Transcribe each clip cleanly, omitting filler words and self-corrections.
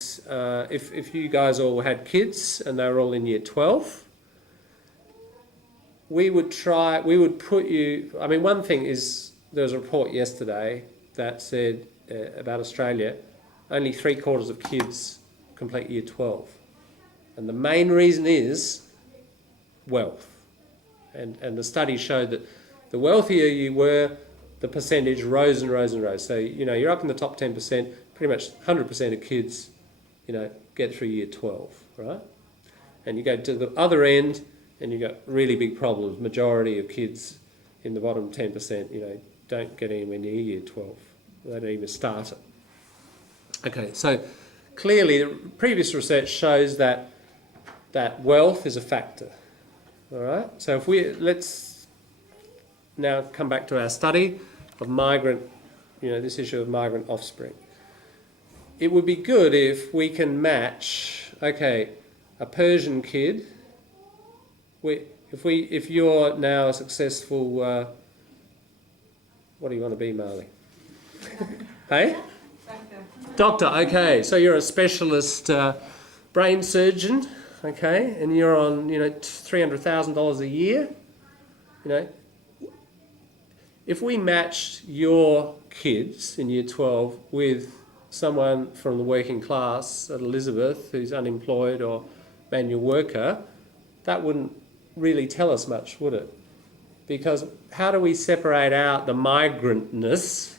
if you guys all had kids and they were all in year 12, we would put you, I mean, one thing is, there was a report yesterday that said about Australia, only 3/4 of kids complete year 12. And the main reason is wealth. And the study showed that the wealthier you were, the percentage rose and rose and rose. So, you're up in the top 10%, pretty much 100% of kids, get through year 12, right? And you go to the other end and you've got really big problems. Majority of kids in the bottom 10%, don't get anywhere near year 12. They don't even start it. Okay, so clearly the previous research shows that wealth is a factor. All right, so let's now come back to our study of migrant, this issue of migrant offspring. It would be good if we can match, a Persian kid. If you're now a successful, what do you want to be, Marley? Hey? Doctor. Okay, so you're a specialist brain surgeon. Okay, and you're on, $300,000 a year. If we matched your kids in year 12 with someone from the working class at Elizabeth who's unemployed or manual worker, that wouldn't really tell us much, would it? Because how do we separate out the migrantness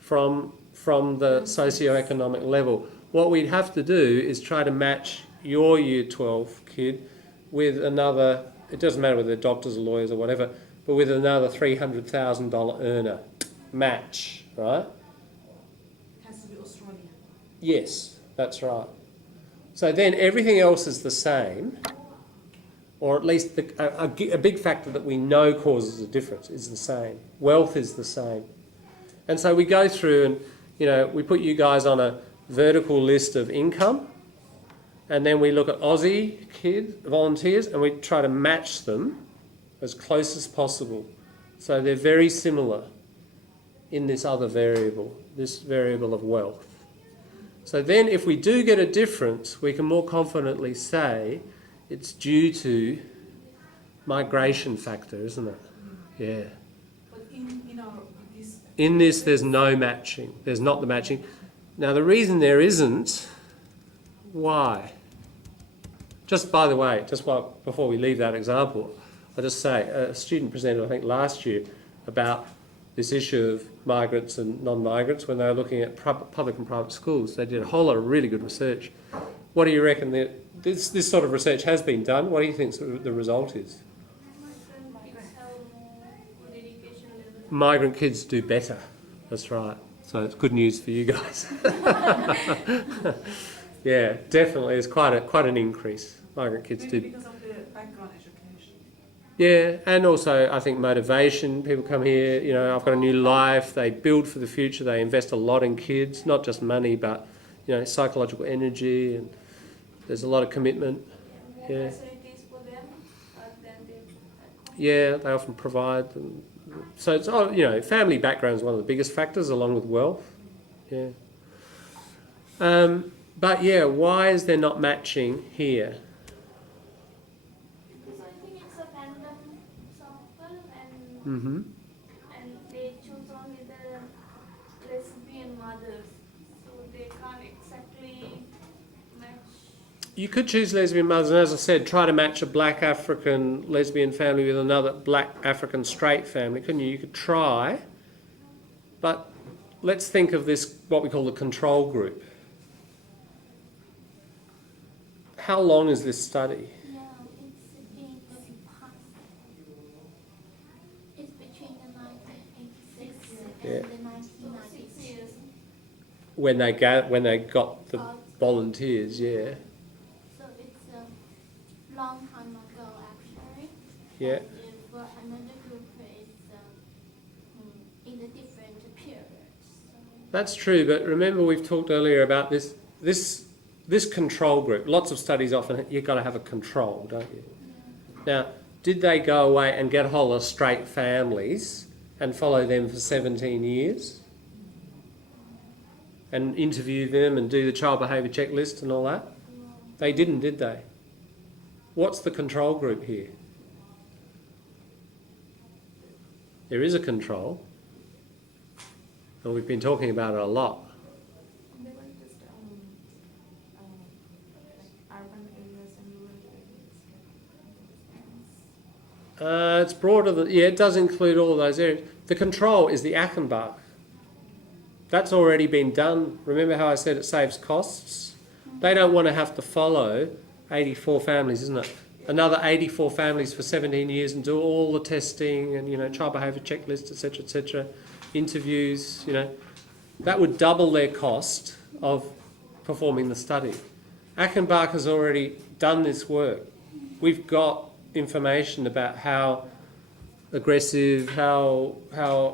from the socioeconomic level? What we'd have to do is try to match your year 12 kid with another, it doesn't matter whether they're doctors or lawyers or whatever, but with another $300,000 earner. Match, right? It has to be Australia. Yes, that's right. So then everything else is the same, or at least a big factor that we know causes a difference is the same. Wealth is the same. And so we go through and, we put you guys on a vertical list of income, and then we look at Aussie volunteers and we try to match them as close as possible. So they're very similar in this other variable, this variable of wealth. So then if we do get a difference, we can more confidently say it's due to migration factor, isn't it? Yeah. But in this, there's no matching. There's not the matching. Now, the reason there isn't, why? Just by the way, before we leave that example, I'll just say, a student presented, I think, last year about this issue of migrants and non-migrants when they were looking at public and private schools. They did a whole lot of really good research. What do you reckon? This sort of research has been done. What do you think the result is? Migrant kids do better. That's right. So it's good news for you guys. Yeah, definitely. It's quite an increase. Migrant kids do. Because of the background education. Yeah, and also I think motivation. People come here, I've got a new life. They build for the future. They invest a lot in kids, not just money, but psychological energy, and there's a lot of commitment. Yeah. Yeah, they often provide them. So it's family background is one of the biggest factors, along with wealth. Yeah. But yeah, why is there not matching here? Because I think it's a random sample and Mm-hmm. and they choose only the lesbian mothers, so they can't exactly match. You could choose lesbian mothers, and as I said, try to match a black African lesbian family with another black African straight family, couldn't you? You could try, but let's think of this, what we call the control group. How long is this study? Yeah, it's between the 1986 and the 1996. When they got the volunteers, yeah. So it's a long time ago, actually. Yeah. And for another group is in the different periods. So That's true, but remember we've talked earlier about this control group. Lots of studies often, you've got to have a control, don't you? yeah. Now, did they go away and get hold of straight families and follow them for 17 years? and interview them and do the child behaviour checklist and all that? They didn't, did they? What's the control group here? There is a control, and we've been talking about it a lot. They were just like urban areas and rural areas. It's broader than, yeah, it does include all of those areas. The control is the Achenbach. That's already been done. Remember how I said it saves costs? They don't want to have to follow 84 families, isn't it? Another 84 families for 17 years and do all the testing and, child behaviour checklists, etc., interviews, That would double their cost of performing the study. Achenbach has already done this work. We've got information about how aggressive, how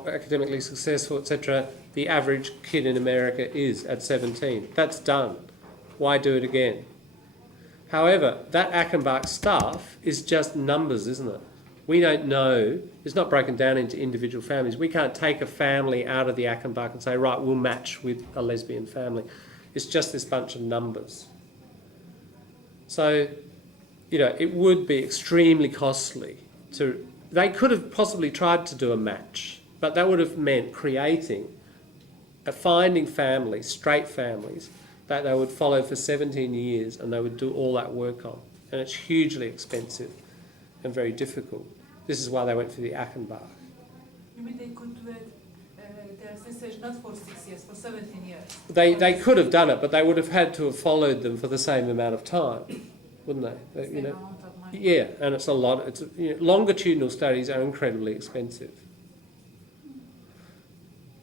academically successful, etc., the average kid in America is at 17. That's done. Why do it again? However, that Achenbach stuff is just numbers, isn't it? We don't know. It's not broken down into individual families. We can't take a family out of the Achenbach and say, right, we'll match with a lesbian family. It's just this bunch of numbers. So, it would be extremely costly to... They could have possibly tried to do a match, but that would have meant finding families, straight families, that they would follow for 17 years and they would do all that work on. And it's hugely expensive and very difficult. This is why they went for the Achenbach. You mean they could do it, their cessation not for 6 years, for 17 years? They could have done it, but they would have had to have followed them for the same amount of time, wouldn't they? Same amount of money. Yeah, and it's a lot. It's longitudinal studies are incredibly expensive.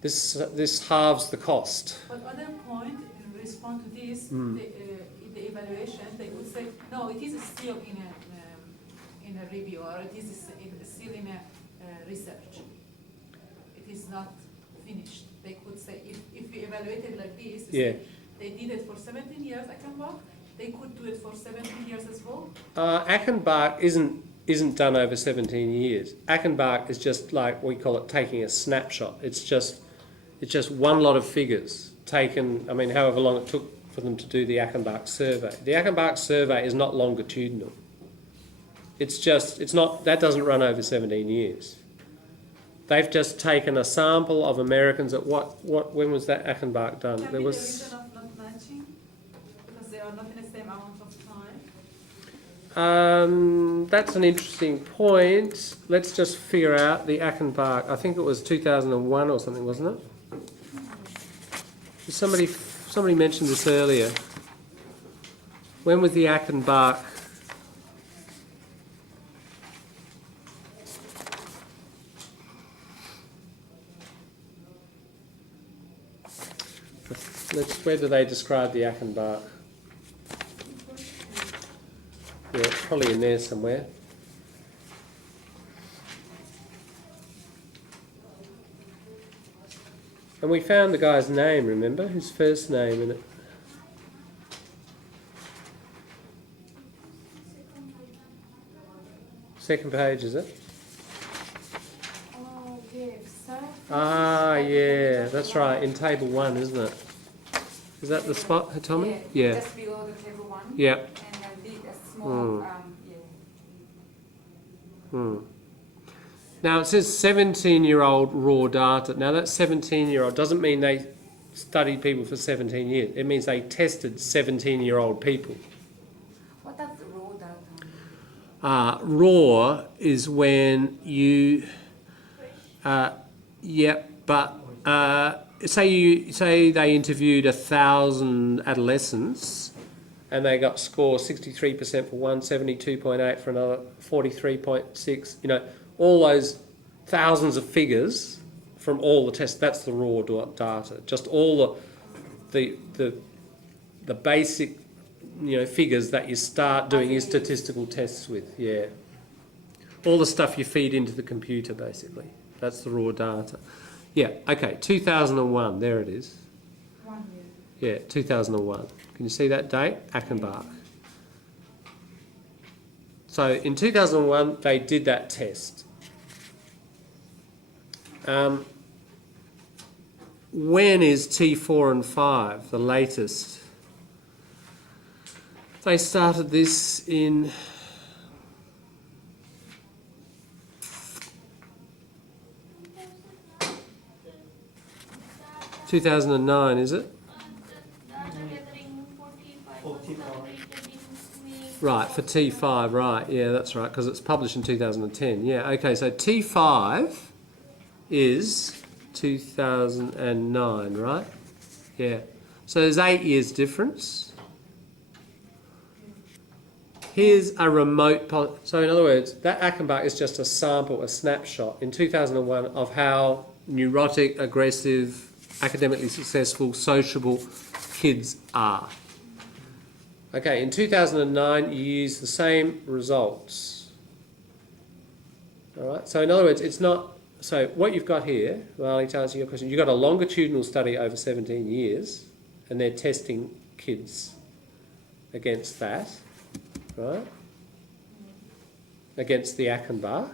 This halves the cost. But other point, in response to this, the evaluation, they would say, no, it is still in a review, or it is still in a research. It is not finished. They could say, if we evaluate it like this, Yeah. they did it for 17 years, Achenbach, they could do it for 17 years as well. Achenbach isn't done over 17 years. Achenbach is just like, we call it taking a snapshot. It's just one lot of figures taken, however long it took for them to do the Achenbach survey. The Achenbach survey is not longitudinal. That doesn't run over 17 years. They've just taken a sample of Americans at when was that Achenbach done? Can be the reason of not matching? Because they are not in the same amount of time? That's an interesting point. Let's just figure out the Achenbach. I think it was 2001 or something, wasn't it? Somebody mentioned this earlier. When was the Achenbach? Where do they describe the Achenbach? Yeah, it's probably in there somewhere. And we found the guy's name, remember? His first name in it. Second page, is it? Oh, yes, sir. Yeah, that's right, in table 1, isn't it? Is that the spot, Hitomi? Yeah. Just below the table 1. Yeah. And a small, Now it says 17-year-old raw data. Now that 17-year-old doesn't mean they studied people for 17 years. It means they tested 17-year-old people. What does raw data mean? Raw is when you, say they interviewed 1,000 adolescents, and they got score 63% for one, 72.8 for another, 43.6. All those thousands of figures from all the tests. That's the raw data. Just all the basic figures that you start doing your statistical tests with. Yeah, all the stuff you feed into the computer basically. That's the raw data. Yeah. Okay. 2001. There it is. 1 year. Yeah. 2001. Can you see that date? Achenbach. So in 2001 they did that test. when is T4 and 5, the latest? They started this in 2009, is it? Right, for T5, right, yeah, that's right, because it's published in 2010. Yeah, okay, so T5 is 2009, right? Yeah. So there's 8 years difference. Here's a remote... So in other words, that Achenbach is just a sample, a snapshot in 2001 of how neurotic, aggressive, academically successful, sociable kids are. Okay, in 2009 you use the same results. All right, so in other words, it's not... So what you've got here, Marley, to answer your question, you've got a longitudinal study over 17 years, and they're testing kids against that, right? Against the Achenbach.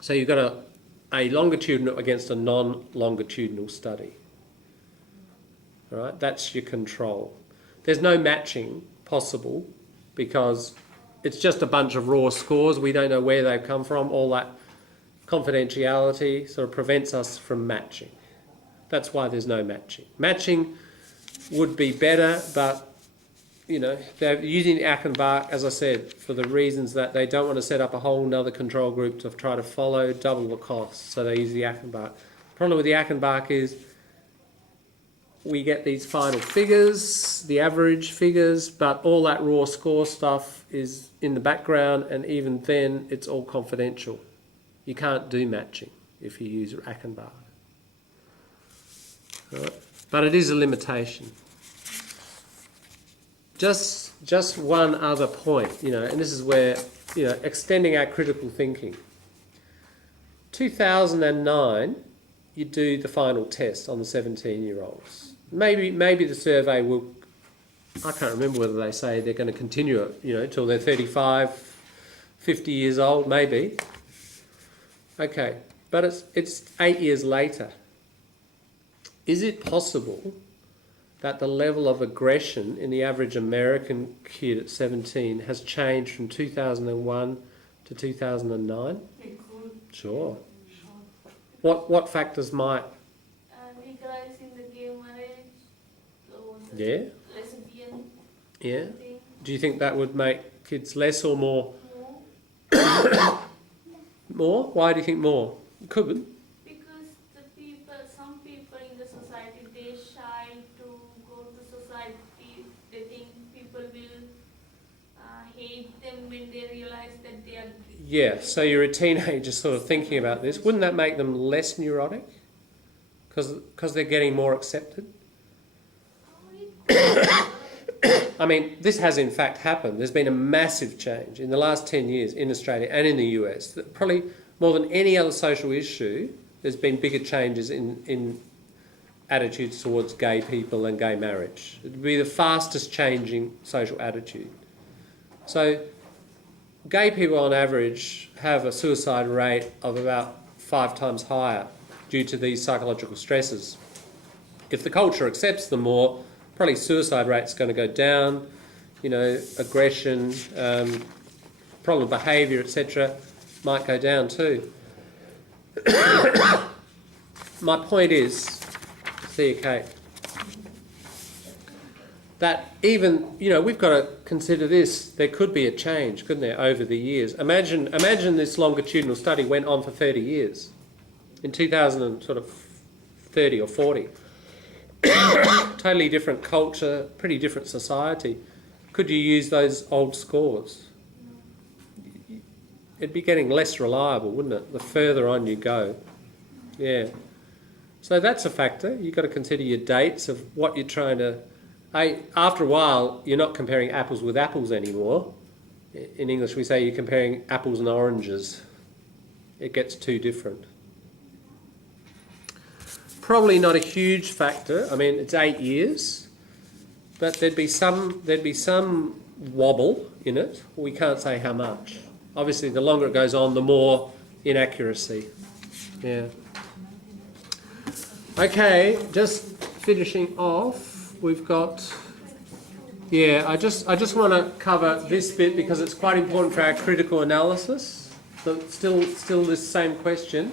So you've got a longitudinal against a non-longitudinal study. All right, that's your control. There's no matching possible because it's just a bunch of raw scores. We don't know where they've come from. All that confidentiality sort of prevents us from matching. That's why there's no matching. Matching would be better, but you know, they're using the Achenbach, as I said, for the reasons that they don't want to set up a whole other control group to try to follow, double the cost, so they use the Achenbach. The problem with the Achenbach is we get these final figures, the average figures, but all that raw score stuff is in the background, and even then it's all confidential. You can't do matching if you use Achenbach. Right? But it is a limitation. Just one other point, you know, and this is where, you know, extending our critical thinking. 2009, you do the final test on the 17-year-olds. Maybe the survey will, I can't remember whether they say they're going to continue it, you know, till they're 35, 50 years old, maybe. Okay, but it's 8 years later. Is it possible that the level of aggression in the average American kid at 17 has changed from 2001 to 2009? Sure. What factors might? Legalizing the gay marriage, Yeah. lesbian Yeah. thing. Do you think that would make kids less or more? No, More? Why do you think more? It could. because some people in the society, they shy to go to society. They think people will hate them when they realize that they are. Yeah, so you're a teenager sort of thinking about this. Wouldn't that make them less neurotic? Because they're getting more accepted? I mean, this has in fact happened. There's been a massive change in the last 10 years in Australia and in the US. Probably more than any other social issue, there's been bigger changes in attitudes towards gay people and gay marriage. It would be the fastest changing social attitude. So gay people on average have a suicide rate of about 5 times higher due to these psychological stresses. If the culture accepts them more, probably suicide rate's going to go down, you know, aggression, problem behaviour, etc. might go down too. My point is, see you, Kate, that even, you know, we've got to consider this, there could be a change, couldn't there, over the years. Imagine this longitudinal study went on for 30 years. In 2030 or 40. Totally different culture, pretty different society. Could you use those old scores? It'd be getting less reliable, wouldn't it, the further on you go? Yeah. So that's a factor. You've got to consider your dates of what you're trying to... After a while, you're not comparing apples with apples anymore. In English, we say you're comparing apples and oranges. It gets too different. Probably not a huge factor. I mean, it's 8 years, but there'd be some wobble in it. We can't say how much. Obviously, the longer it goes on, the more inaccuracy. Yeah. Okay, just finishing off, we've got... Yeah, I just want to cover this bit because it's quite important for our critical analysis. Still this same question.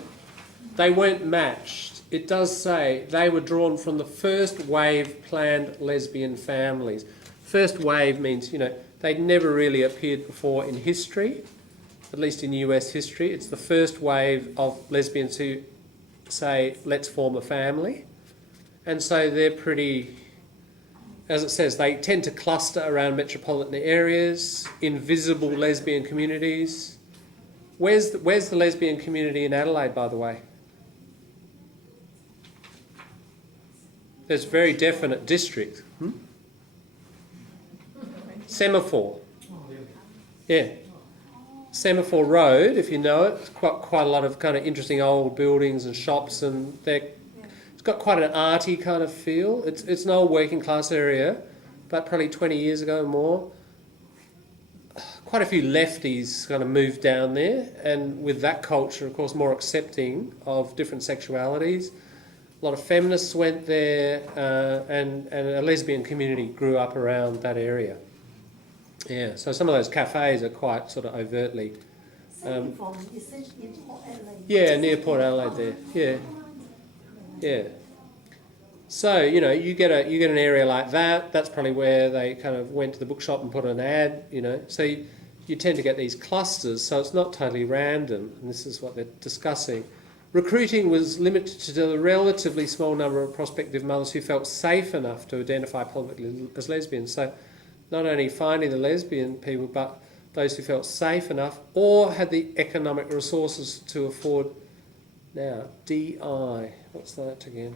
They weren't matched. It does say they were drawn from the first wave planned lesbian families. First wave means, they'd never really appeared before in history, at least in US history. It's the first wave of lesbians who say, let's form a family. And so they're pretty, as it says, they tend to cluster around metropolitan areas, invisible lesbian communities. Where's the lesbian community in Adelaide, by the way? There's a very definite district. Semaphore. Yeah. Semaphore Road, if you know it, it's quite a lot of kind of interesting old buildings and shops, and it's got quite an arty kind of feel. It's an old working class area, but probably 20 years ago or more. Quite a few lefties kind of moved down there, and with that culture, of course, more accepting of different sexualities. A lot of feminists went there, and a lesbian community grew up around that area. Yeah, so some of those cafes are quite sort of overtly... yeah, near Port Adelaide there. Yeah. So, you get an area like that. That's probably where they kind of went to the bookshop and put an ad, So you tend to get these clusters, so it's not totally random, and this is what they're discussing. Recruiting was limited to the relatively small number of prospective mothers who felt safe enough to identify publicly as lesbians. So not only finding the lesbian people, but those who felt safe enough or had the economic resources to afford. Now, DI, what's that again?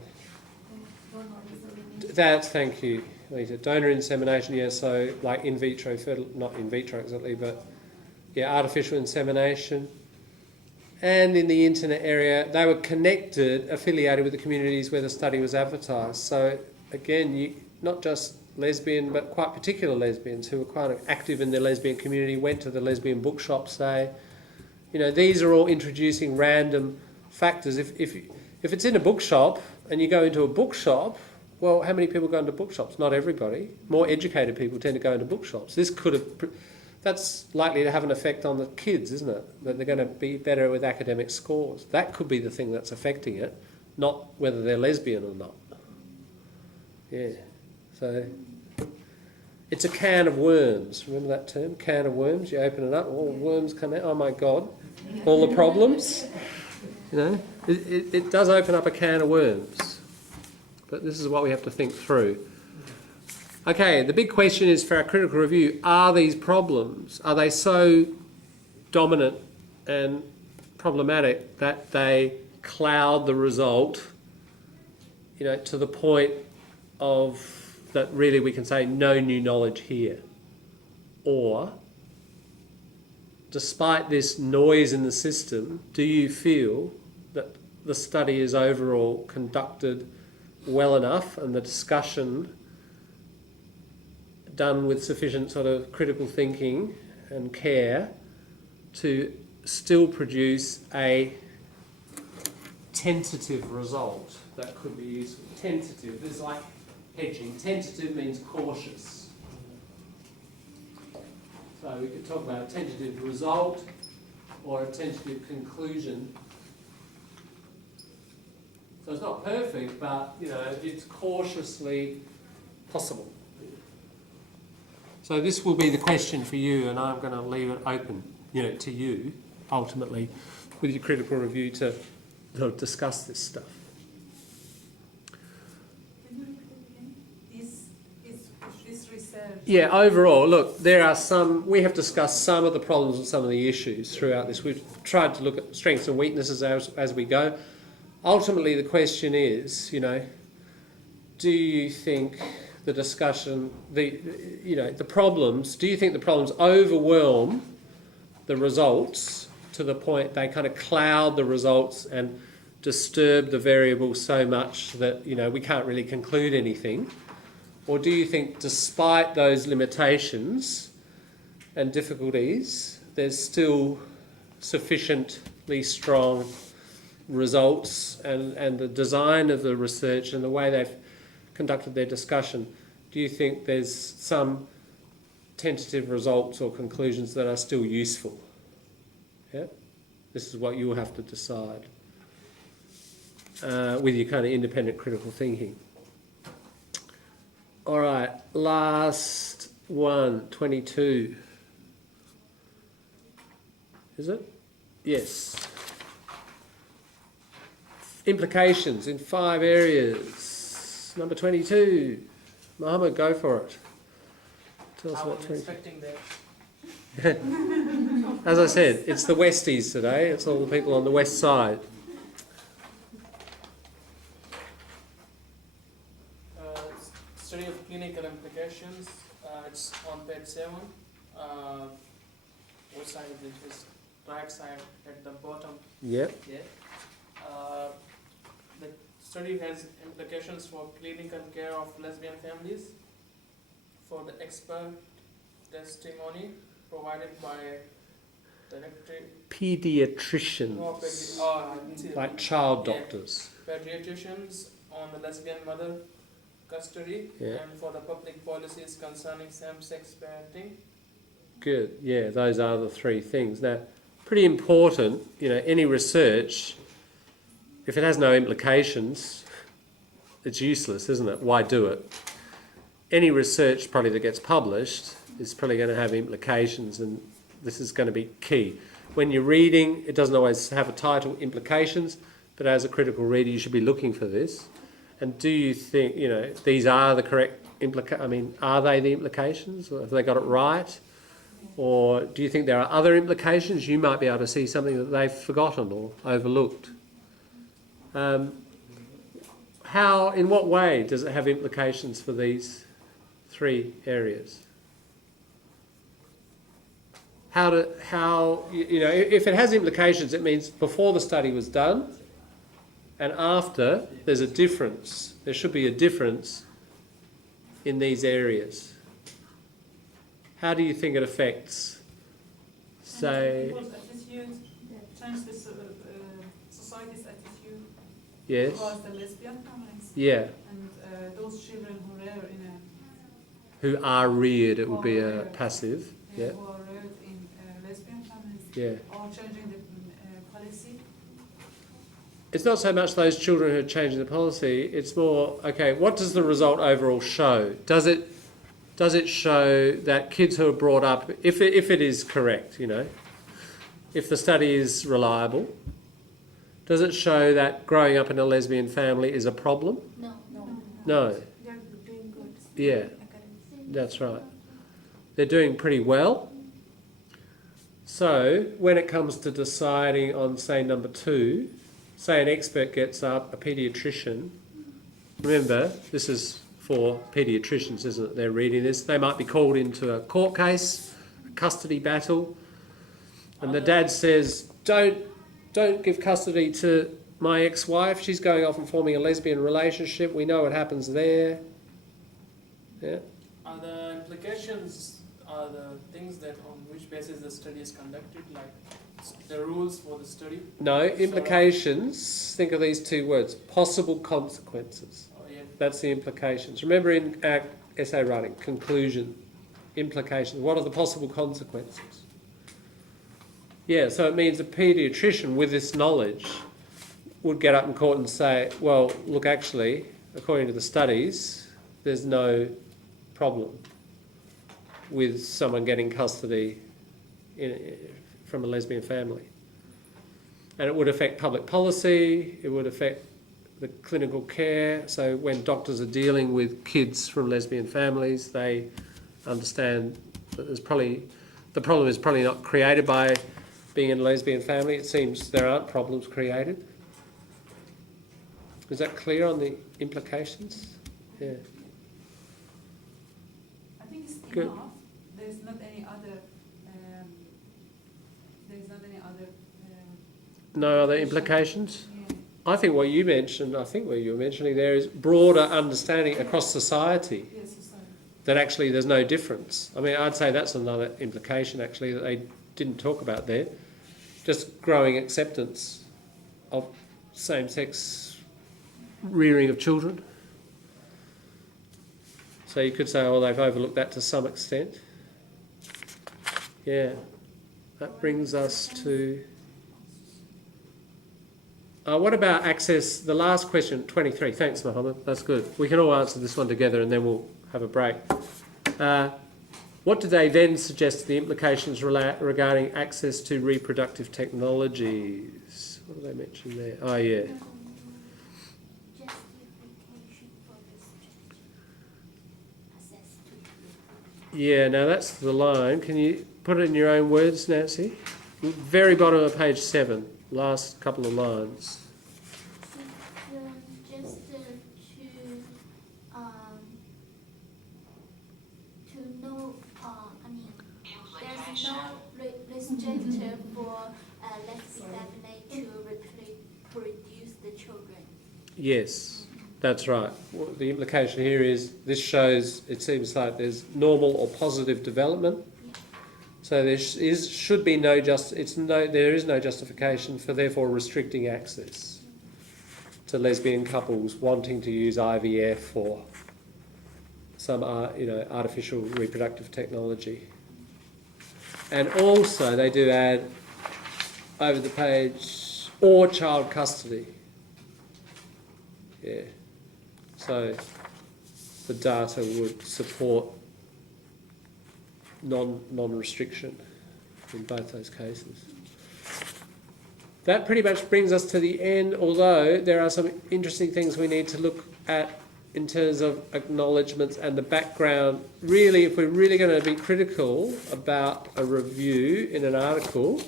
Thank you, Lita. Donor insemination, yeah, so like in vitro, not in vitro exactly, but yeah, artificial insemination. And in the internet area, they were connected, affiliated with the communities where the study was advertised. So again, not just lesbian, but quite particular lesbians who were quite active in their lesbian community, went to the lesbian bookshop, say. These are all introducing random factors. If it's in a bookshop and you go into a bookshop, well, how many people go into bookshops? Not everybody. More educated people tend to go into bookshops. That's likely to have an effect on the kids, isn't it? That they're going to be better with academic scores. That could be the thing that's affecting it, not whether they're lesbian or not. Yeah. So it's a can of worms. Remember that term? Can of worms. You open it up, all worms come out. Oh my God. All the problems. It does open up a can of worms. But this is what we have to think through. Okay, the big question is for our critical review, are these problems, are they so dominant and problematic that they cloud the result, to the point of that really we can say no new knowledge here? Or, despite this noise in the system, do you feel that the study is overall conducted well enough and the discussion done with sufficient sort of critical thinking and care to still produce a tentative result that could be useful? Tentative, this is like hedging. Tentative means cautious. So we could talk about a tentative result or a tentative conclusion. So it's not perfect, but it's cautiously possible. So this will be the question for you, and I'm going to leave it open, to you, ultimately, with your critical review to discuss this stuff. Can you repeat it again? This research... Yeah, overall, look, we have discussed some of the problems and some of the issues throughout this. We've tried to look at strengths and weaknesses as we go. Ultimately, the question is, do you think the discussion, the problems, do you think the problems overwhelm the results to the point they kind of cloud the results and disturb the variables so much that, we can't really conclude anything? Or do you think despite those limitations and difficulties, there's still sufficiently strong results and the design of the research and the way they've conducted their discussion, do you think there's some tentative results or conclusions that are still useful? Yeah? This is what you'll have to decide with your kind of independent critical thinking. All right, last one, 22. Is it? Yes. Implications in 5 areas. Number 22. Mohammed, go for it. Tell us I about was 22. expecting that. As I said, it's the Westies today. It's all the people on the west side. Study of clinical implications. It's on page 7. What side is it? It's right side at the bottom. Yep. Yeah. The study has implications for clinical care of lesbian families. For the expert testimony provided by directory. Paediatricians, I didn't see like that. child Yeah. doctors. Pediatricians on the lesbian mother custody Yeah. and for the public policies concerning same-sex parenting. Good. Yeah, those are the 3 things. Now, pretty important, any research, if it has no implications, it's useless, isn't it? Why do it? Any research probably that gets published is probably going to have implications, and this is going to be key. When you're reading, it doesn't always have a title, implications, but as a critical reader you should be looking for this. And do you think, these are the correct are they the implications? Or have they got it right? Or do you think there are other implications? You might be able to see something that they've forgotten or overlooked. In what way does it have implications for these 3 areas? If it has implications, it means before the study was done and after there's a difference. There should be a difference in these areas. How do you think it affects, say... People's attitude, change the society's attitude Yes? towards the lesbian families. Yeah. And those children who rear in Who are reared, it would be Who are a reared. passive. Yeah. who are reared in lesbian families, Yeah. or changing the policy. It's not so much those children who are changing the policy, it's more, okay, what does the result overall show? Does it show that kids who are brought up, if it is correct, if the study is reliable, does it show that growing up in a lesbian family is a problem? No. No. They're doing good. Yeah, that's right. They're doing pretty well. So, when it comes to deciding on, say, number 2, say an expert gets up, a paediatrician, remember, this is for paediatricians, isn't it? They're reading this. They might be called into a court case, a custody battle, and the dad says, don't give custody to my ex-wife. She's going off and forming a lesbian relationship. We know what happens there. Yeah. Are the implications, are the things that on which basis the study is conducted, like the rules for the study? No, implications, think of these 2 words, possible consequences. Oh, yeah. That's the implications. Remember in our essay writing, conclusion, implications, what are the possible consequences? Yeah, so it means a paediatrician with this knowledge would get up in court and say, well, look, actually, according to the studies, there's no problem with someone getting custody from a lesbian family. And it would affect public policy, it would affect the clinical care. So when doctors are dealing with kids from lesbian families, they understand that the problem is probably not created by being in a lesbian family. It seems there aren't problems created. Is that clear on the implications? Yeah. I think it's Good. enough. There's not any other. No other implications? Yeah. I think what you mentioned, what you were mentioning there is broader understanding across society Yes, sorry. that actually there's no difference. I mean, I'd say that's another implication actually that they didn't talk about there. Just growing acceptance of same-sex rearing of children. So you could say, well, they've overlooked that to some extent. Yeah. That brings us to... what about access? The last question, 23. Thanks, Mohammed. That's good. We can all answer this one together and then we'll have a break. What do they then suggest the implications regarding access to reproductive technologies? What do they mention there? Oh, yeah. Justification for restriction. Access to. Yeah, now that's the line. Can you put it in your own words, Nancy? Very bottom of page 7, last couple of lines. To know, I mean, there's no restriction for lesbian family to reproduce the children. Yes, that's right. Well, the implication here is this shows, it seems like there's normal or positive development. So there should be there is no justification for therefore restricting access to lesbian couples wanting to use IVF or some artificial reproductive technology. And also they do add over the page, or child custody. Yeah. So the data would support non-restriction in both those cases. That pretty much brings us to the end, although there are some interesting things we need to look at in terms of acknowledgements and the background. Really, if we're really going to be critical about a review in an article,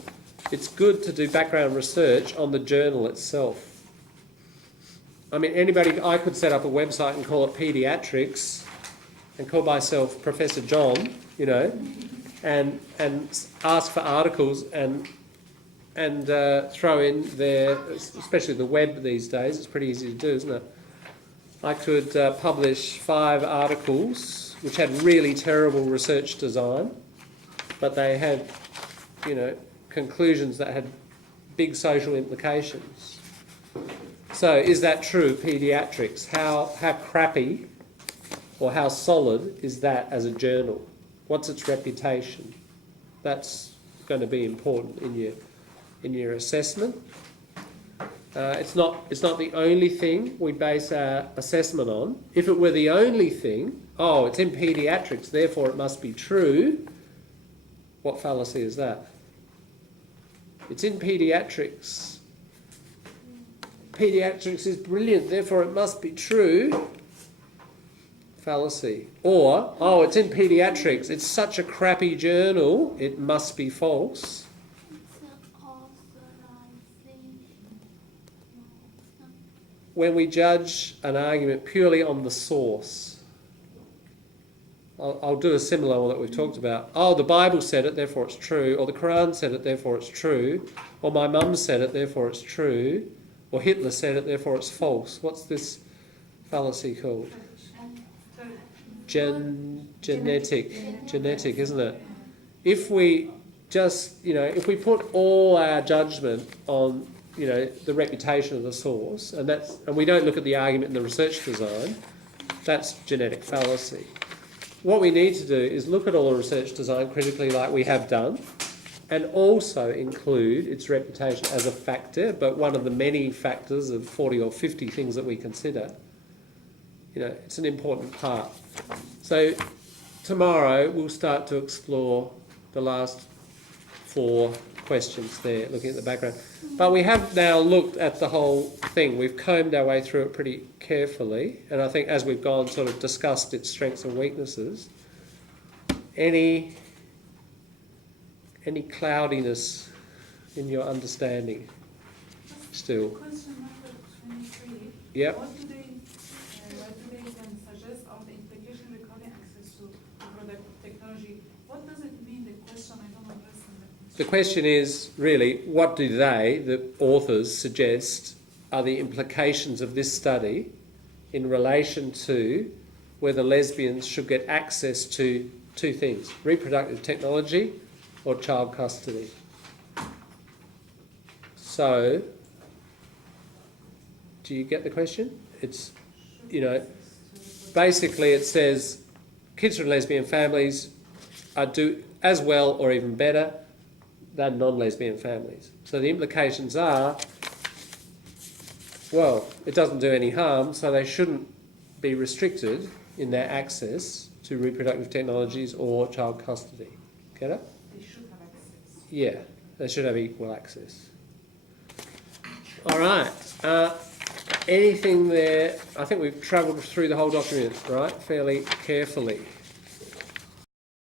it's good to do background research on the journal itself. I mean, I could set up a website and call it Paediatrics and call myself Professor John, and ask for articles and throw in there, especially the web these days, it's pretty easy to do, isn't it? I could publish 5 articles which had really terrible research design, but they had, conclusions that had big social implications. So is that true, Paediatrics? How crappy or how solid is that as a journal? What's its reputation? That's going to be important in your assessment. It's not the only thing we base our assessment on. If it were the only thing, it's in Paediatrics, therefore it must be true. What fallacy is that? It's in Paediatrics. Paediatrics is brilliant, therefore it must be true. Fallacy. Or, it's in Paediatrics, it's such a crappy journal, it must be false. When we judge an argument purely on the source. I'll do a similar one that we've talked about. The Bible said it, therefore it's true. Or the Quran said it, therefore it's true. Or my mum said it, therefore it's true. Or Hitler said it, therefore it's false. What's this fallacy called? Genetic, isn't it? If we just, if we put all our judgment on, the reputation of the source, and we don't look at the argument and the research design, that's genetic fallacy. What we need to do is look at all the research design critically like we have done, and also include its reputation as a factor, but one of the many factors of 40 or 50 things that we consider. It's an important part. So tomorrow we'll start to explore the last 4 questions there, looking at the background. But we have now looked at the whole thing. We've combed our way through it pretty carefully, and I think as we've gone, sort of discussed its strengths and weaknesses. Any cloudiness in your understanding still? Question number 23. Yep. What do they then suggest of the implication regarding access to reproductive technology? What does it mean, the question? I don't understand the question. The question is really, what do they, the authors, suggest are the implications of this study in relation to whether lesbians should get access to 2 things, reproductive technology or child custody. So, Do you get the question? It's, you know, basically it says kids from lesbian families are do as well or even better than non-lesbian families. So the implications are, well, it doesn't do any harm, so they shouldn't be restricted in their access to reproductive technologies or child custody. Get it? They should have access. Yeah, they should have equal access. All right. Anything there? I think we've travelled through the whole document, right, fairly carefully.